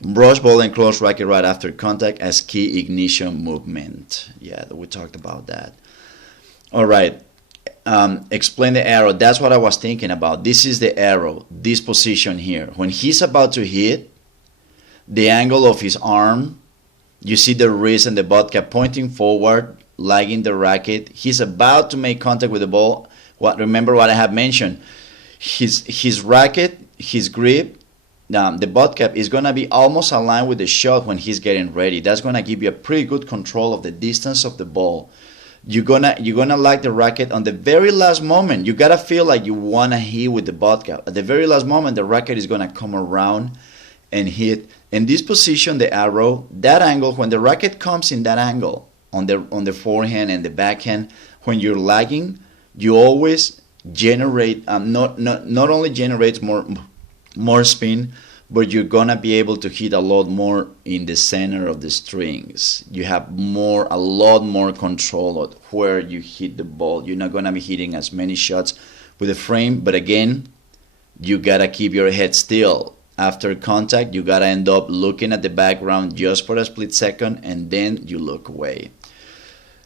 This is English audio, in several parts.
Brush ball and close racket right after contact as key ignition movement. Yeah, we talked about that. All right. Explain the arrow. That's what I was thinking about. This is the arrow, this position here. When he's about to hit, the angle of his arm, you see the wrist and the butt cap pointing forward, lagging the racket. He's about to make contact with the ball. Remember what I have mentioned. His racket, his grip, the butt cap is going to be almost aligned with the shot when he's getting ready. That's going to give you a pretty good control of the distance of the ball. You're gonna lag the racket on the very last moment. You gotta feel like you wanna hit with the butt cap. At the very last moment, the racket is gonna come around and hit. In this position, the arrow, that angle, when the racket comes in that angle on the forehand and the backhand, when you're lagging, you always generate not only generates more spin, but you're gonna be able to hit a lot more in the center of the strings. You have a lot more control of where you hit the ball. You're not gonna be hitting as many shots with the frame, but again, you gotta keep your head still. After contact, you gotta end up looking at the background just for a split second, and then you look away.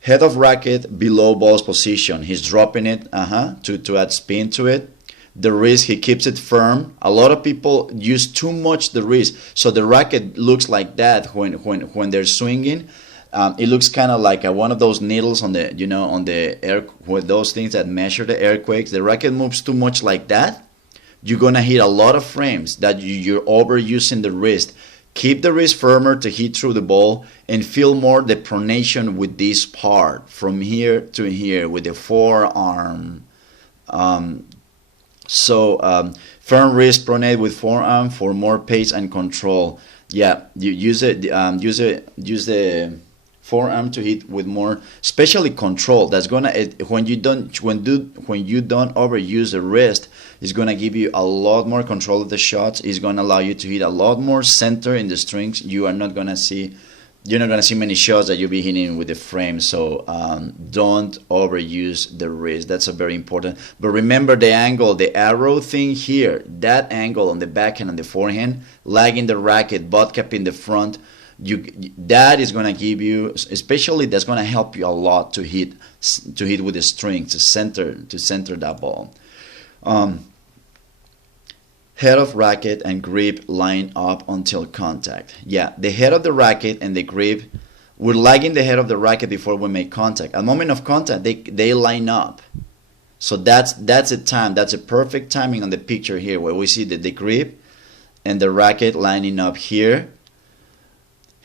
Head of racket below ball's position. He's dropping it to add spin to it. The wrist, he keeps it firm. A lot of people use too much the wrist, so the racket looks like that when they're swinging. It looks kind of like one of those needles on the air, with those things that measure the earthquakes. The racket moves too much like that, you're gonna hit a lot of frames that you're overusing the wrist. Keep the wrist firmer to hit through the ball, and feel more the pronation with this part from here to here with the forearm. Firm wrist pronate with forearm for more pace and control. Yeah, you use the forearm to hit with more, especially control. That's gonna when you don't overuse the wrist, it's gonna give you a lot more control of the shots. It's gonna allow you to hit a lot more center in the strings. You're not gonna see many shots that you'll be hitting with the frame. So don't overuse the wrist. That's a very important. But remember the angle, the arrow thing here, that angle on the backhand and the forehand, lagging the racket, butt cap in the front. That is gonna give you, especially that's gonna help you a lot to hit with the string, to center that ball. Head of racket and grip line up until contact. Yeah, the head of the racket and the grip, we're lagging the head of the racket before we make contact. At the moment of contact, they line up. So that's a time. That's a perfect timing on the picture here, where we see the grip and the racket lining up here.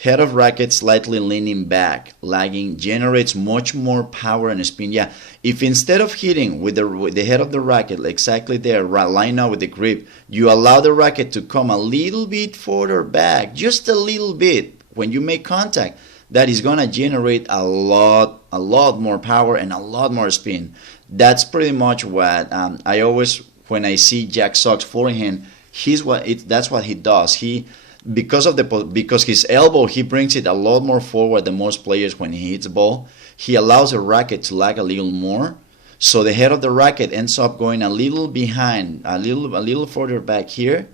Head of racket slightly leaning back, lagging, generates much more power and spin. Yeah, if instead of hitting with the head of the racket exactly there, line up with the grip, you allow the racket to come a little bit further back, just a little bit, when you make contact, that is gonna generate a lot more power and a lot more spin. That's pretty much what I always, when I see Jack Sock's forehand, that's what he does. Because his elbow, he brings it a lot more forward than most players when he hits the ball. He allows the racket to lag a little more, so the head of the racket ends up going a little behind, a little further back here,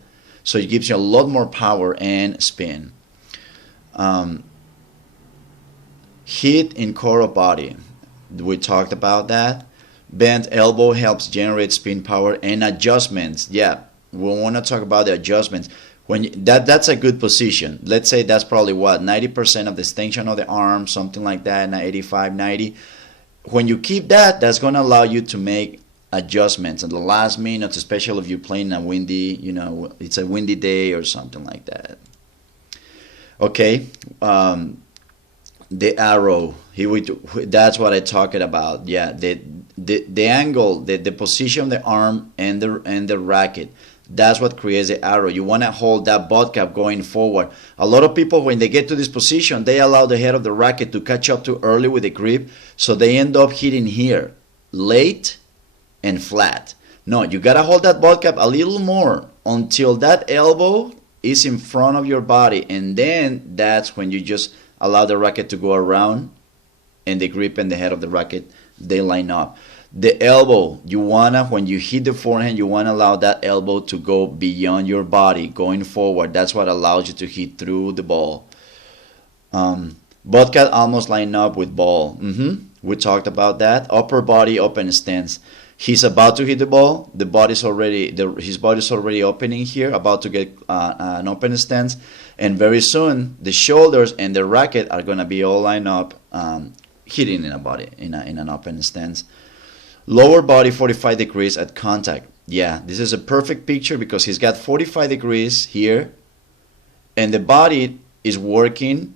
so it gives you a lot more power and spin. Hit in core of body, we talked about that. Bent elbow helps generate spin power and adjustments. Yeah, we want to talk about the adjustments. That's a good position. Let's say that's probably 90% of the extension of the arm, something like that, 85, 90. When you keep that, that's going to allow you to make adjustments in the last minutes, especially if you're playing a windy, it's a windy day or something like that. Okay, the arrow. That's what I talked about. Yeah, the angle, the position of the arm and the racket. That's what creates the arrow. You want to hold that butt cap going forward. A lot of people, when they get to this position, they allow the head of the racket to catch up too early with the grip, so they end up hitting here, late and flat. No, you got to hold that butt cap a little more until that elbow is in front of your body, and then that's when you just allow the racket to go around, and the grip and the head of the racket, they line up. The elbow, you wanna, when you hit the forehand, you wanna allow that elbow to go beyond your body, going forward. That's what allows you to hit through the ball. Butt cut almost line up with ball. We talked about that. Upper body open stance. He's about to hit the ball. His body's already opening here, about to get an open stance, and very soon the shoulders and the racket are gonna be all lined up, hitting in a body in an open stance. Lower body 45 degrees at contact. Yeah, this is a perfect picture because he's got 45 degrees here, and the body is working,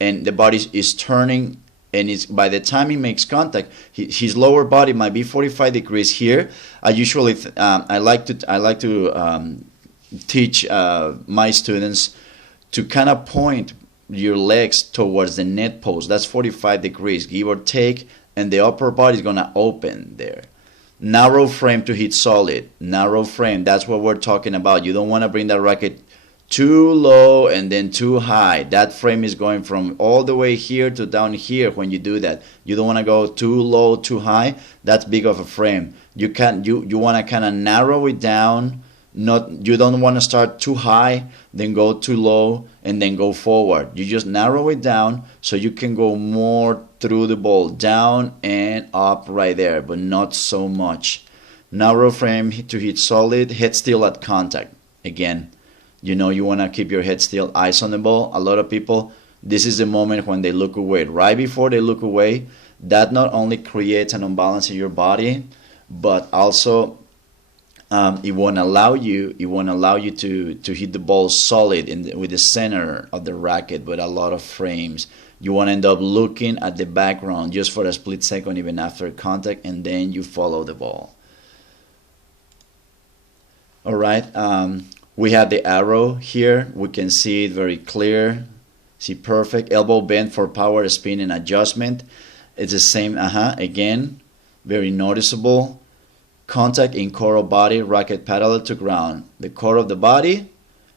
and the body is turning, and it's, by the time he makes contact, his lower body might be 45 degrees here. I usually I like to teach my students to kind of point your legs towards the net post. That's 45 degrees, give or take, and the upper body is gonna open there. Narrow frame to hit solid. Narrow frame, that's what we're talking about. You don't want to bring that racket too low and then too high. That frame is going from all the way here to down here when you do that. You don't want to go too low, too high. That's big of a frame. You want to kind of narrow it down. You don't want to start too high, then go too low, and then go forward. You just narrow it down so you can go more through the ball, down and up right there, but not so much. Narrow frame to hit solid, head still at contact. Again, you want to keep your head still, eyes on the ball. A lot of people, this is the moment when they look away. Right before they look away, that not only creates an imbalance in your body, but also it won't allow you to hit the ball solid with the center of the racket with a lot of frames. You want to end up looking at the background just for a split second even after contact, and then you follow the ball. All right. We have the arrow here. We can see it very clear. See, perfect. Elbow bend for power, spin, and adjustment. It's the same. Again, very noticeable. Contact in core of body, racket parallel to ground. The core of the body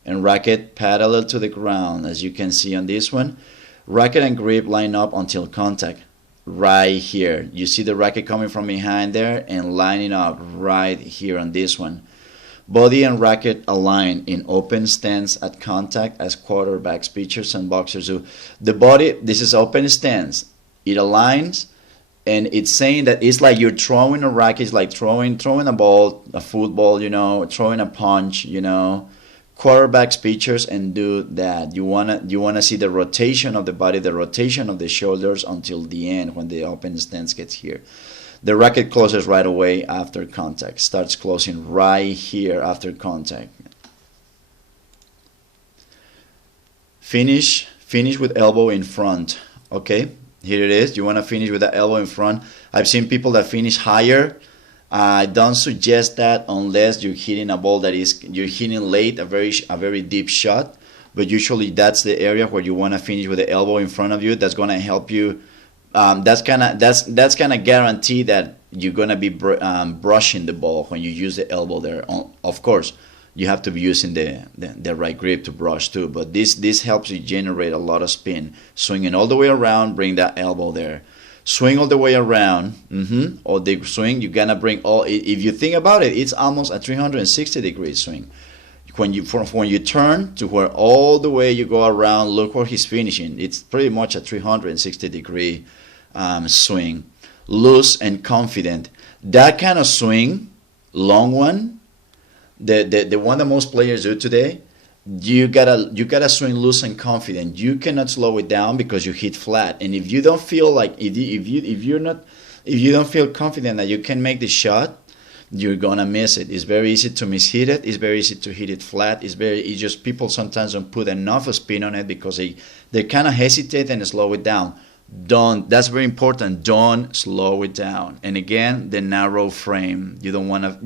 and racket parallel to the ground, as you can see on this one. Racket and grip line up until contact. Right here. You see the racket coming from behind there and lining up right here on this one. Body and racket align in open stance at contact as quarterbacks, pitchers, and boxers do. The body, this is open stance. It aligns, and it's saying that it's like you're throwing a racket. It's like throwing a ball, a football, throwing a punch, Quarterbacks, pitchers, and do that. You wanna see the rotation of the body, the rotation of the shoulders until the end when the open stance gets here. The racket closes right away after contact. Starts closing right here after contact. Finish with elbow in front. Okay, here it is. You want to finish with the elbow in front. I've seen people that finish higher. I don't suggest that unless you're hitting a ball you're hitting late, a very deep shot. But usually that's the area where you want to finish with the elbow in front of you. That's going to help you. That's kind of guarantee that you're gonna be brushing the ball when you use the elbow there. Of course, you have to be using the right grip to brush too. But this helps you generate a lot of spin. Swinging all the way around, bring that elbow there. Swing all the way around. Or the swing, you're gonna bring all. If you think about it, it's almost a 360 degree swing. When you turn to where all the way you go around, look where he's finishing. It's pretty much a 360 degree swing. Loose and confident. That kind of swing, long one, the one that most players do today, you gotta swing loose and confident. You cannot slow it down because you hit flat. And if you don't feel like if you don't feel confident that you can make the shot, you're gonna miss it. It's very easy to mishit it. It's very easy to hit it flat. It's just people sometimes don't put enough spin on it because they kind of hesitate and slow it down. That's very important. Don't slow it down. And again, the narrow frame. You don't wanna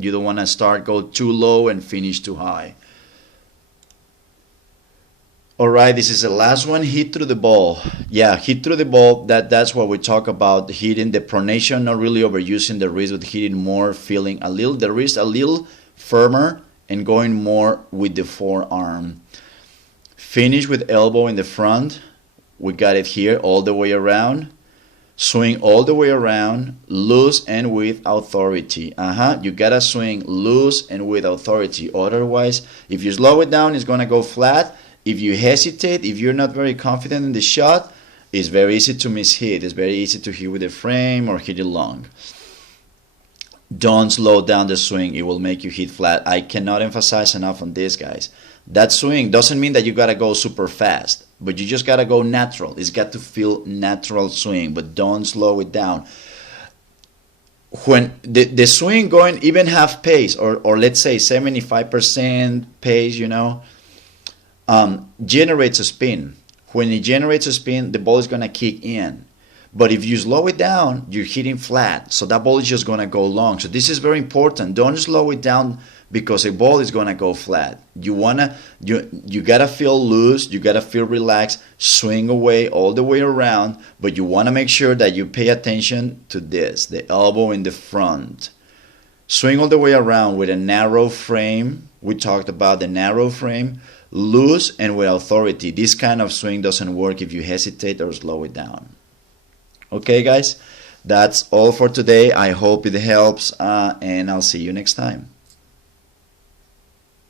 go too low and finish too high. All right, this is the last one. Hit through the ball. Yeah, hit through the ball. That's what we talk about. Hitting the pronation, not really overusing the wrist, but hitting more, feeling the wrist a little firmer, and going more with the forearm. Finish with elbow in the front. We got it here all the way around. Swing all the way around, loose and with authority. You gotta swing loose and with authority. Otherwise, if you slow it down, it's gonna go flat. If you hesitate, if you're not very confident in the shot, it's very easy to miss-hit. It's very easy to hit with the frame or hit it long. Don't slow down the swing. It will make you hit flat. I cannot emphasize enough on this, guys. That swing doesn't mean that you gotta go super fast, but you just gotta go natural. It's got to feel natural swing, but don't slow it down. When the swing going even half pace, or let's say 75% pace, generates a spin. When it generates a spin, the ball is gonna kick in. But if you slow it down, you're hitting flat. So that ball is just going to go long. So this is very important. Don't slow it down because a ball is going to go flat. You got to feel loose. You got to feel relaxed. Swing away all the way around. But you want to make sure that you pay attention to this, the elbow in the front. Swing all the way around with a narrow frame. We talked about the narrow frame. Loose and with authority. This kind of swing doesn't work if you hesitate or slow it down. Okay, guys, that's all for today. I hope it helps, and I'll see you next time.